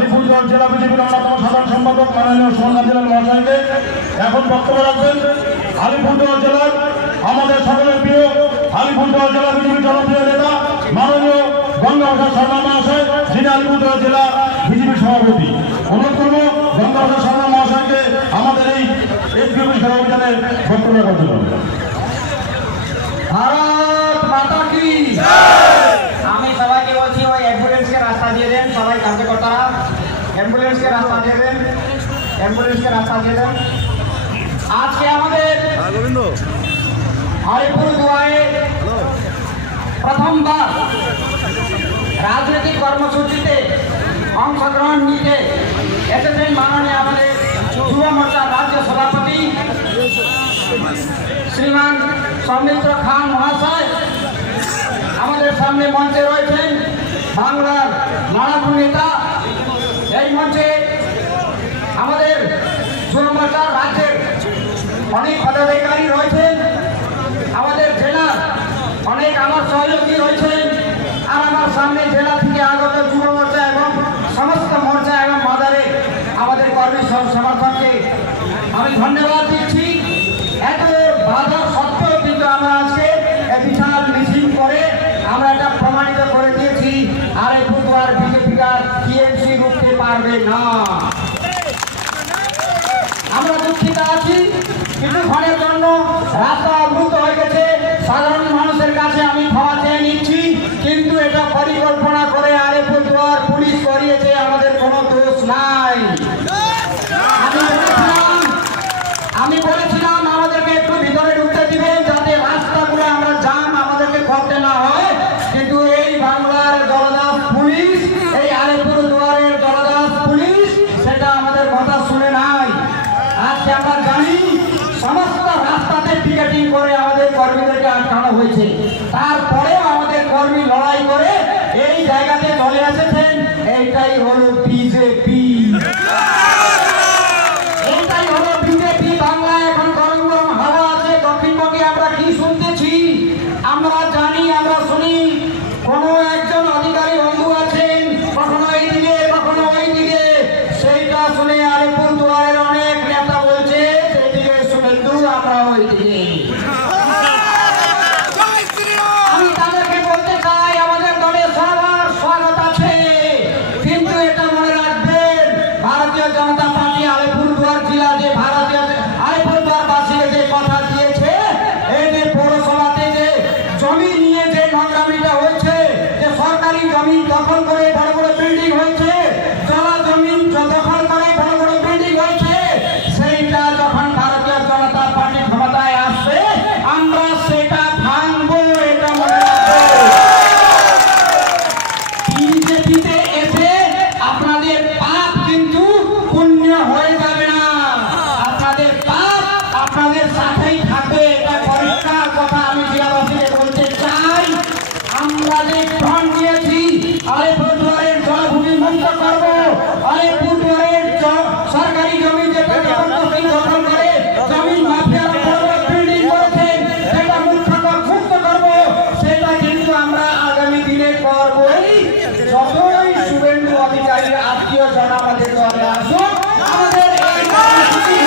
আলিপুরদুয়ার জেলা বিজেপির অন্যতম সাধারণ সম্পাদক মাননীয় সুমন জেলার মহাশয়কে এখন বক্তব্য রাখবেন। আলিপুরদুয়ার জেলার আমাদের সকলের প্রিয় আলিপুরদুয়ার জেলা বিজেপির জনপ্রিয় নেতা মাননীয় গঙ্গাপ্রসাদ শর্মা মহাশয়, যিনি আলিপুরদুয়ার জেলা বিজেপির সভাপতি। অনুরোধ করব গঙ্গাপ্রসাদ শর্মা মহাশয়কে আমাদের এই এসপিওপি সেবা অভিযানে বক্তব্য রাখার জন্য। ভারত মাতা কি। আমি সবাইকে বলছি ওই অ্যাম্বুলেন্সকে রাস্তা দিয়ে দেন, সবাই কার্যকর্তারা অ্যাম্বুলেন্সকে রাস্তা দিয়ে দেন, অ্যাম্বুলেন্সকে রাস্তা দিয়ে দেন। আজকে আমাদের আলিপুরদুয়ারে প্রথমবার রাজনৈতিক কর্মসূচিতে অংশগ্রহণ নিতে এসেছেন মাননীয় আমাদের যুব মোর্চার রাজ্য সভাপতি শ্রীমান সৌমিত্র খান মহাশয়। আমাদের সামনে মঞ্চে রয়েছেন বাংলার লড়াকু নেতা। এই মঞ্চে আমাদের যুব মোর্চার রাজ্যের অনেক পদাধিকারী রয়েছেন, আমাদের জেলার অনেক আমার সহযোগী রয়েছেন, আর আমার সামনে জেলা থেকে আগত যুব মোর্চা এবং সমস্ত মোর্চা এবং মাদারে আমাদের কর্মী সমর্থককে আমি ধন্যবাদ দিচ্ছি। এত বাধা সত্ত্বেও কিন্তু আমরা আজকে বিশাল মিছিল করে আমরা এটা প্রমাণিত করে দিয়েছি আলিপুরদুয়ার বিজেপিরা টিএমসি রুখতে পারবে না। আমরা দুঃখিত আছি, কিছুক্ষণের জন্য রাস্তা অবরুদ্ধ হয়ে গেছে, সাধারণ মানুষের কাছে আমি ক্ষমা চেয়ে নিচ্ছি, কিন্তু এটা পরিকল্পনা করে আলিপুরদুয়ার পুলিশ করিয়েছে, আমাদের কোনো দোষ নাই। আমি বলেছিলাম আমাদেরকে একটু ভিতরে ঢুকতে দিবেন যাতে রাস্তাগুলো আমরা জাম আমাদেরকে করতে না হয়, কিন্তু এই বাংলার জলদাস পুলিশ, এই আলিপুরদুয়ারের জলদাস পুলিশ সেটা আমাদের কথা শুনে নাই। আজকে আমরা জানি সমস্ত রাস্তাতে টিকেটিং করে আমাদের কর্মীদেরকে আটকানো হয়েছে, তারপরেও আমাদের কর্মী লড়াই করে এই জায়গাতে চলে এসেছেন। এইটাই হলো বিজেপি, এইটাই হলো বিজেপি। বাংলায় এখন গরম গরম হাওয়া আছে, দক্ষিণবঙ্গে আমরা কি শুনতেছি আমরা জানি, আমরা শুনি। কোন একজন অধিকারী বন্ধু আছেন কখনো এই দিকে কখনো ওই দিকে, সেইটা শুনে আলিপুরদুয়ারের অনেক নেতা বলছে সেদিকে শুভেন্দু আমরা ওই দিকে। আমি তাদেরকে বলতে চাই আমাদের দলে সবার স্বাগত আছে, কিন্তু এটা মনে রাখবেন ভারতীয় জনতা পার্টি আলিপুরদুয়ার জেলা যে আলিপুরদুয়ার বাসীকে যে কথা দিয়েছে, এই যে পৌরসভাতে যে জমি নিয়ে যে নোংরামিটা হয়েছে, যে সরকারি জমি দখল করে বড় বড় বিল্ডিং হয়েছে, জলা জমি দখল করে বড় বড় বিল্ডিং হয়েছে, সেইটা যখন ভারতীয় জনতা পার্টি ক্ষমতায় আসবে আমরা সেটা ভাঙবো, এটা মনে রাখবো। বিজেপিতে এসে আপনাদের পাপ কিন্তু পুণ্য হয়ে যাবে না, আপনাদের পাপ আপনাদের সাথেই থাকবে, এটা পরিষ্কার কথা আমি জেলাবাসীকে বলতে চাই। আমরা যে ফ্রন্ট দিয়েছি আলিপুরদুয়ারের জলভূমি মুক্ত করবো, আলিপুরদুয়ারের সরকারি জমি যেটা জবরদস্তি দখল করে জমি মাফিয়ারা বড় বড় বিল্ডিং করেছে সেটা মুক্ত করবো, সেটা কিন্তু আমরা আগামী দিনে করবোই। যতই শুভেন্দু অধিকারীর আত্মীয় জন আমাদের দলে আসুক, আমাদের এই কর্মসূচি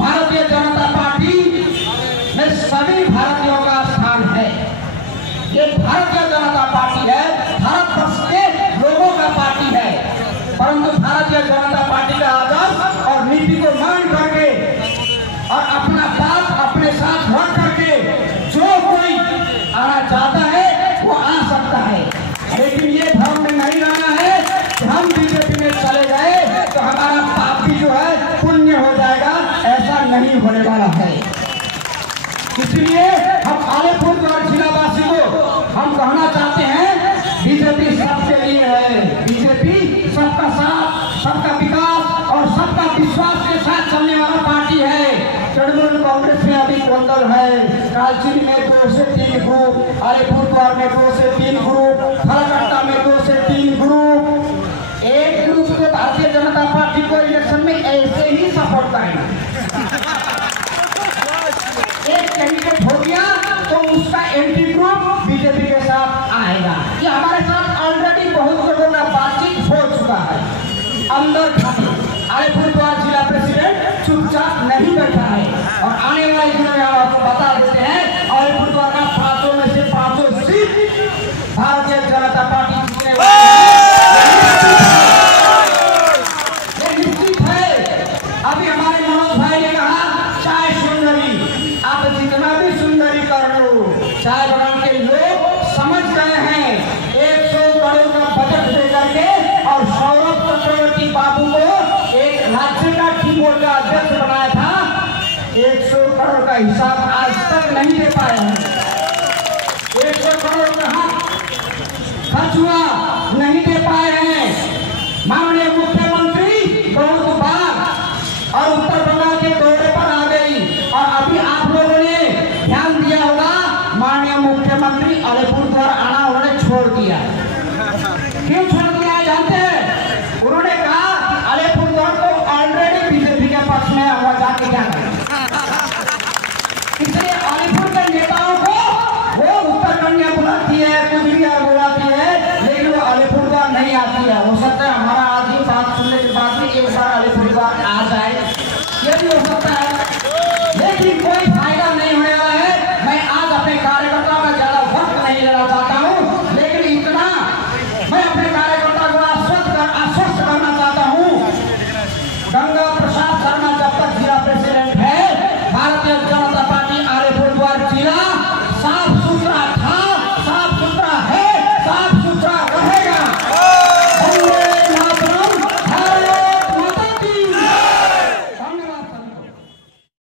भारतीय जनता पार्टी में सभी भारतीयों का स्थान है। ये भारतीय जनता पार्टी है, भारतवर्ष के लोगों का पार्टी है, परंतु भारतीय जनता पार्टी का आदर्श और नीति को मान करके और अपना बात अपने साथ रख करके जो कोई आना चाहता है वो आ सकता है, लेकिन ये भ्रम में नहीं रहना है कि हम बीजेपी में चले गए तो हमारा पाप भी जो है पुण्य हो जाएगा, ऐसा नहीं होने वाला है। इसलिए हम आलिपुरदुआर जिलावासी को हम कहना चाहते हैं बीजेपी सबके लिए है, बीजेपी सबका साथ, सबका विकास और सबका विश्वास के साथ चलने वाला पार्टी है। तृणमूल कांग्रेस में अभी कोंदल है, कालचिनी में 2 से 3 ग्रुप, आलिपुरदुआर में 2 से 3 ग्रुप, फरकट्टा में 2 से 3 ग्रुप। एक ग्रुप तो भारतीय जनता पार्टी को इलेक्शन में ऐसे ही सपोर्ट करेगा, एक कैंडिडेट हो गया तो उसका एंटी ग्रुप आप जितना भी सुंदरी कर लो, चाय बगान के लोग समझ गए हैं 100 करोड़ का बजट दे करके और सौरभ चक्रवर्ती बाबू को एक राज्य का की बोर्ड का अध्यक्ष बनाया था, 100 करोड़ का हिसाब आज तक नहीं दे पाए हैं। 100 करोड़ कहाँ खर्च हुआ नहीं दे पाए हैं। माननीय मुख्यमंत्री बहुत बार और उत्तर बंगाल के दौरे पर आ गई और अभी आप लोगों ने ध्यान दिया होगा माननीय मुख्यमंत्री अलीपुरद्वार आना उन्होंने छोड़ दिया। क्यों छोड़ दिया है जानते हैं? उन्होंने कहा अलीपुरद्वार तो ऑलरेडी बीजेपी के पक्ष में हुआ, जाके क्या करें। इसलिए अलीपुर के नेताओं को वो उत्तर कन्या बुलाती है, कुचबिहार बुलाती है, लेकिन वो अलीपुरद्वार नहीं आती है। हो सकता है हमारा आज ही बात सुनने के बाद भी एक बार अलीपुरद्वार आ जाए, ये भी हो सकता है, लेकिन कोई फायदा नहीं होने वाला है। मैं आज अपने कार्यकर्ताओं का ज्यादा वक्त नहीं लेना चाहता हूँ, लेकिन इतना मैं अपने कार्यकर्ता को आश्वस्त करना चाहता हूँ, गंगा प्रसाद शर्मा जब तक जिला प्रेसिडेंट है, भारतीय जनता